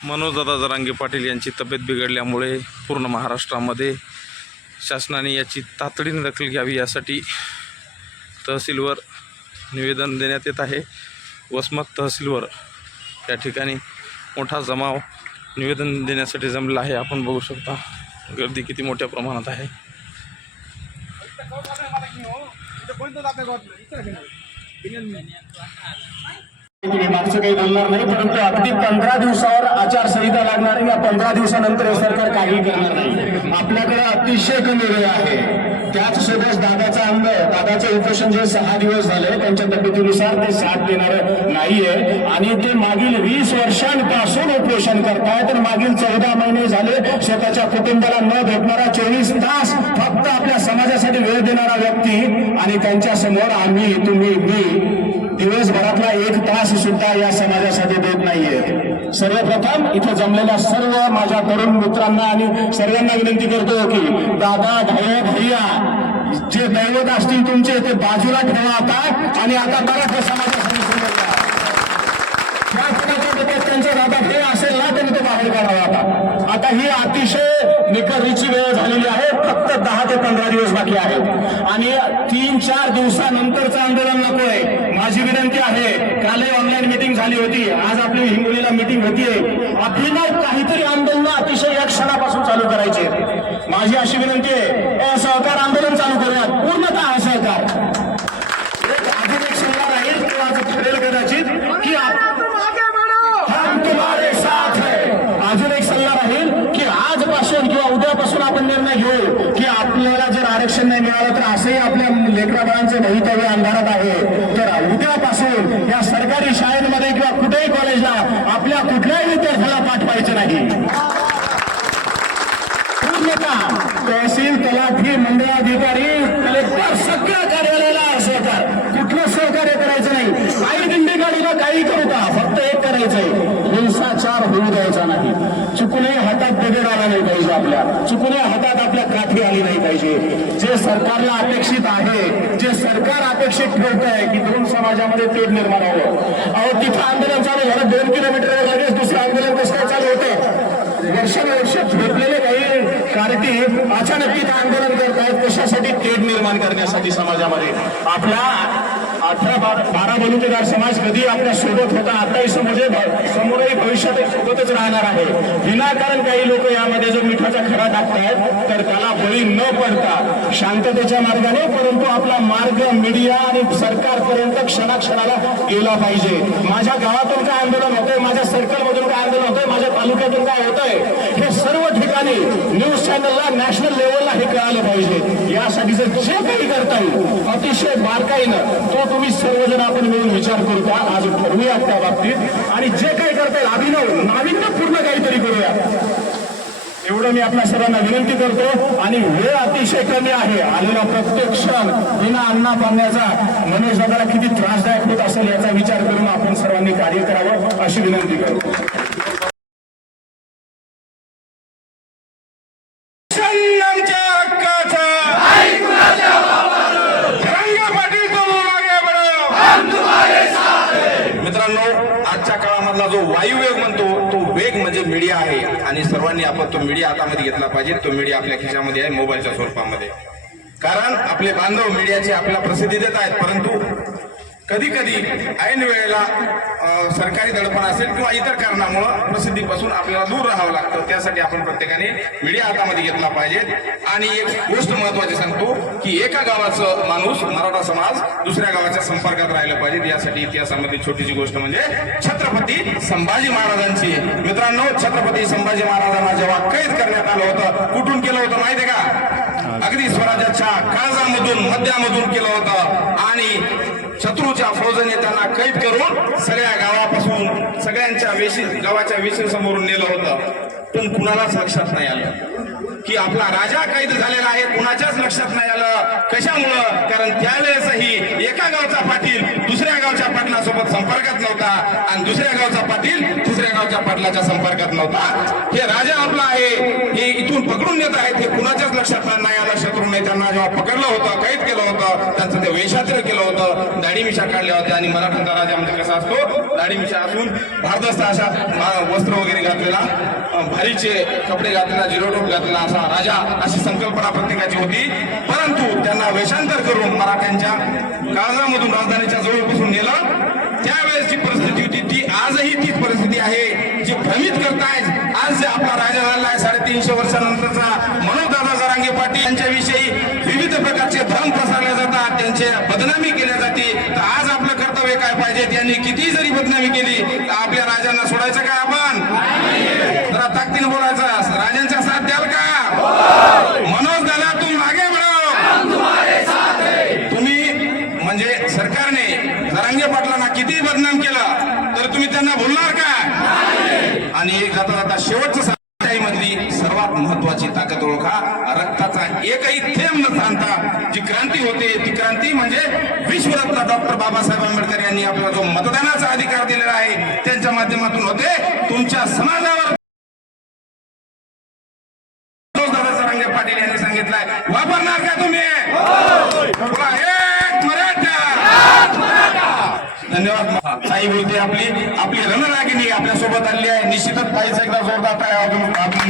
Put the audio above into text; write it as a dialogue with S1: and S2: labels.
S1: मनोजदादा जरांगे पाटील यांची तब्येत बिघडल्यामुळे पूर्ण महाराष्ट्रामध्ये शासनाने याची तातडीने दखल घ्यावी यासाठी तहसीलवर निवेदन देण्यात येत आहे. वसमत तहसीलवर या ठिकाणी मोठा जमाव निवेदन देण्यासाठी जमला आहे. आपण बघू शकता गर्दी किती मोठ्या प्रमाणात आहे.
S2: मागचं काही बोलणार नाही परंतु अगदी पंधरा दिवसावर आचारसंहिता लागणार आहे या पंधरा दिवसानंतर हे सरकार काही करणार नाही. आपल्याकडे अतिशय कमी वेळ आहे. त्याच सोबत दादाचा अंग दादाचं उपोषण जे सहा दिवस झाले त्यांच्या तब्येतीनुसार ते साथ देणार नाहीये. आणि ते मागील वीस वर्षांपासून उपोषण करताय तर मागील चौदा महिने झाले स्वतःच्या कुटुंबाला न भेटणारा चोवीस तास फक्त आपल्या समाजासाठी वेळ देणारा व्यक्ती आणि त्यांच्यासमोर आम्ही तुम्ही मी दिवसभरातला एक तास सुद्धा या समाजासाठी देत नाहीये सर्वप्रथम इथे जमलेल्या सर्व माझ्या तरुण मित्रांना आणि सर्वांना विनंती करतो की दादा भाऊ भैया जे दैवत असतील तुमचे ते बाजूला ठेवा आता आणि आता बऱ्याच समाजासाठी समोर या. त्यांचा दादा भैया असेल ना त्यांनी तो बाहेर काढावा आता ही अतिशय निकरीची वेळ झालेली आहे. फक्त दहा ते पंधरा दिवस बाकी आहे. आणि तीन चार दिवसानंतरचं आंदोलन नको आहे. माझी विनंती आहे कालही ऑनलाईन मिटिंग झाली होती. आज आपली हिंगोलीला मिटिंग होतीये. आपली ना काहीतरी आंदोलन अतिशय या क्षणापासून चालू करायचे. माझी अशी विनंती आहे असहकार आंदोलन चालू करूयात. आरक्षण नाही मिळालं तर असंही आपल्या लेकराबाळांचं भवितव्य अंधारात आहे. तर उद्यापासून या सरकारी शाळेमध्ये किंवा कुठेही कॉलेजला आपल्या कुठल्याही विद्यार्थ्याला पाठवायचं नाही. तहसील तलाठी मंडळाधिकारी कलेक्टर सगळ्या कार्यालयाला सहकार कुठलं सहकार्य करायचं नाही काही दिंडी गाडीला काही करू का फक्त एक करायचंय हिंसाचार होऊ द्यायचा नाही चुकूनही हातात दगड आला नाही पाहिजे आपल्या. चुकूनही हातात आपल्या काठी आली नाही पाहिजे. जे सरकारला अपेक्षित आहे जे सरकार अपेक्षित ठेवत आहे की दोन समाजामध्ये तेढ निर्माण हवं अहो तिथं आंदोलन चालू झालं दोन किलोमीटर लगेच दुसरं आंदोलन कसं काय चालू होतं? वर्षानुवर्ष झोपलेले काही कारटी अचानक तिथं आंदोलन करतायत कशासाठी तेढ निर्माण करण्यासाठी समाजामध्ये? आपला अठरा बारा बारा बलुतेदार समाज कधी आपल्यासोबत होता? आताही समोर समोरही भविष्यात सोबतच राहणार आहे. विनाकारण काही लोक यामध्ये जर मिठाचा खरा टाकतायत तर त्याला बळी न पडता शांततेच्या मार्गाने परंतु आपला मार्ग मीडिया आणि सरकारपर्यंत क्षणाक्षणाला गेला पाहिजे. माझ्या गावातून काय आंदोलन होतंय? माझ्या सर्कलमधून काय आंदोलन होतंय? माझ्या तालुक्यातून काय होतंय? हे सर्व ठिकाणी न्यूज चॅनलला नॅशनल लेवल पाहिजे जे काही करता येईल अतिशय बारकाईनं तो तुम्ही सर्वजण आपण मिळून विचार करूया आज ठरवूयात त्या बाबतीत. आणि जे काही करता येईल अभिनव नाविन्यपूर्ण काहीतरी करूया. एवढं मी आपल्या सर्वांना विनंती करतो. आणि वेळ अतिशय कमी आहे. आलेला प्रत्येक क्षण विना अन्ना पाण्याचा मनोज किती त्रासदायक होत असेल याचा विचार करून आपण सर्वांनी कार्य करावं अशी विनंती करतो.
S3: आपला जो वायुवेग म्हणतो तो वेग म्हणजे मीडिया आहे. आणि सर्वांनी आपण तो मीडिया हातामध्ये घेतला पाहिजे. तो मीडिया आपल्या खिशामध्ये आहे मोबाईलच्या स्वरूपामध्ये. कारण आपले बांधव मीडियाची आपल्याला प्रसिद्धी देत आहेत परंतु कधी कधी ऐन वेळेला सरकारी दडपण असेल किंवा इतर कारणामुळं प्रसिद्धीपासून आपल्याला दूर राहावं लागतं. त्यासाठी आपण प्रत्येकाने मीडिया हातामध्ये घेतला पाहिजे. आणि एक गोष्ट महत्वाची सांगतो की एका गावाचं माणूस मराठा समाज दुसऱ्या गावाच्या संपर्कात राहिलं पाहिजे. यासाठी इतिहासामध्ये छोटीशी गोष्ट म्हणजे छत्रपती संभाजी महाराजांची. मित्रांनो छत्रपती संभाजी महाराजांना जेव्हा कैद करण्यात आलं होतं कुठून केलं होतं माहितीये का? अगदी स्वराज्याच्या काळजामधून मध्यामधून केलं होतं. आणि शत्रूच्या फौजाने त्यांना कैद करून सगळ्या गावापासून सगळ्यांच्या वेशी गावाच्या वेशी समोरून नेलं होतं. पण कुणालाच लक्षात नाही आलं. की आपला राजा कैद झालेला आहे कुणाच्याच लक्षात नाही आलं. कशामुळं? कारण त्यावेळेसही एका गावचा पाटील संपर्कात नव्हता. आणि दुसऱ्या गावचा पाटील तिसऱ्या गावच्या पाटलाच्या संपर्कात नव्हता. हे राजा आपला आहे. हे इथून पकडून नेत आहेत. हे कुणाच्याच लक्षात नाही. आलं शत्रूने त्यांना जेव्हा पकडलं होतं कैद केलं होतं त्यांचं ते वेशात्र केलं होतं. दाढी मिशा काढल्या होत्या आणि मराठ्यांचा राजा म्हणजे कसा असतो? दाढी मिशा असून भारदस्त अशा वस्त्र वगैरे घातलेला भारीचे कपडे घातलेला जिरोटोप घातलेला असा राजा. अशी संकल्पना प्रत्येकाची होती. परंतु त्यांना वेषांतर करून मराठ्यांच्या काळजामधून राजधानीच्या जवळपासून नेलं. त्यावेळेस जी परिस्थिती होती ती आजही तीच परिस्थिती आहे जी भ्रमित करताय आज जे आपला राजा झाला आहे साडेतीनशे वर्षानंतरचा मनोदादा जरांगे पाटील यांच्याविषयी विविध प्रकारचे भ्रम पसरले जातात त्यांचे बदनामी केल्या जाते. तर आज आपलं कर्तव्य काय पाहिजे त्यांनी किती जरी बदनामी केली तर आपल्या राजांना सोडायचं काय आपण जरा ताकदीने बोलायचं राजांच्या साथ द्याल का मनोज दादा तुम मागे बढो तुम्ही म्हणजे सरकारने जरांगे पाटलांना किती बदनाम केलं तर तुम्ही त्यांना आणि एक जाता जाता शेवटचं मधली सर्वात महत्वाची ताकद ओळखा. रक्ताचा एकही थेंब न सांगता जी क्रांती होते ती क्रांती म्हणजे विश्वरत्न डॉक्टर बाबासाहेब आंबेडकर यांनी आपला जो मतदानाचा अधिकार दिलेला आहे त्यांच्या माध्यमातून होते. तुमच्या समाजावर दादा जरांगे पाटील यांनी सांगितलंय वापरणार का तुम्ही बोला, एक मराठा धन्यवाद ताई बोलते आपली आपली रणरागिणी आपल्यासोबत आली आहे. निश्चितच ताईचा एकदा जोरदार टाळ्या आपण